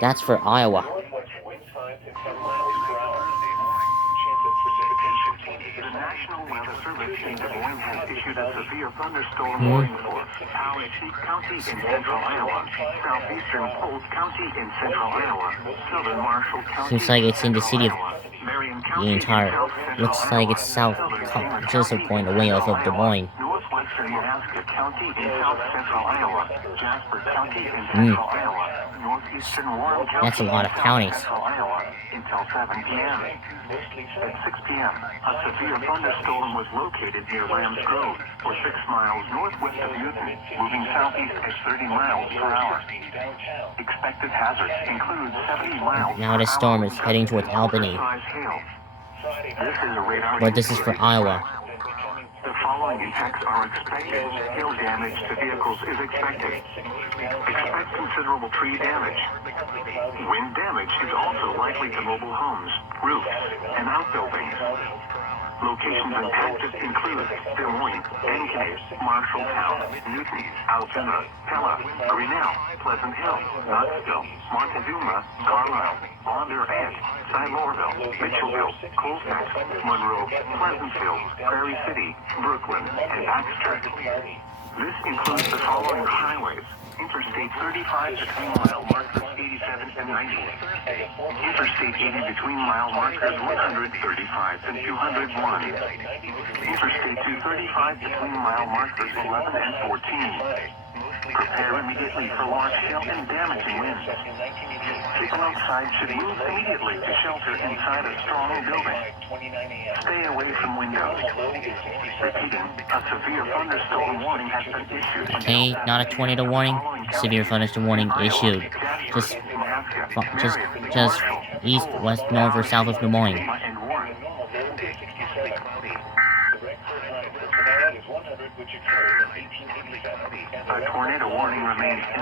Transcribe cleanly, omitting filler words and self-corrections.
That's for Iowa. The National Weather Service in Des Moines has issued a severe thunderstorm warning for Poweshiek County in central Iowa, southeastern Polk County in central Iowa, southern Marshall County Seems like it's in the city of Marion the County entire. Looks like it's south, just a point away off of Des Moines. northwestern Mahaska County in south central Iowa, Jasper County in central Iowa, northeastern Warren County That's a lot of counties. central Iowa until 7 p.m. At 6 p.m., a severe thunderstorm was located near Lamb's Grove, or 6 miles northwest of Newton, moving southeast at 30 miles per hour. Expected hazards include 70 miles Now this storm is heading towards Albany, This is a radar but this is for Iowa. The following impacts are expected. Hail damage to vehicles is expected. Expect considerable tree damage. Wind damage is also likely to mobile homes, roofs, and outbuildings. Locations impacted include Des Moines, Ankeny, Marshalltown, Newton, Alpena, Pella, Grinnell, Pleasant Hill, Knoxville, Montezuma, Carlisle, Bondurant, Lorville, Mitchellville, Colfax, Monroe, Pleasantville, Prairie City, Brooklyn, and Baxter. This includes the following highways: Interstate 35 between mile markers 87 and 90. Interstate 80 between mile markers 135 and 201. Interstate 235 between mile markers 11 and 14. Prepare immediately for large hail and damaging winds. People outside should move immediately to shelter inside a strong building. Stay away from windows. Repeating, a severe thunderstorm warning has been issued. Okay, not a tornado warning. Severe thunderstorm warning issued. Just east, west, north, or south of Des Moines. A tornado warning remains in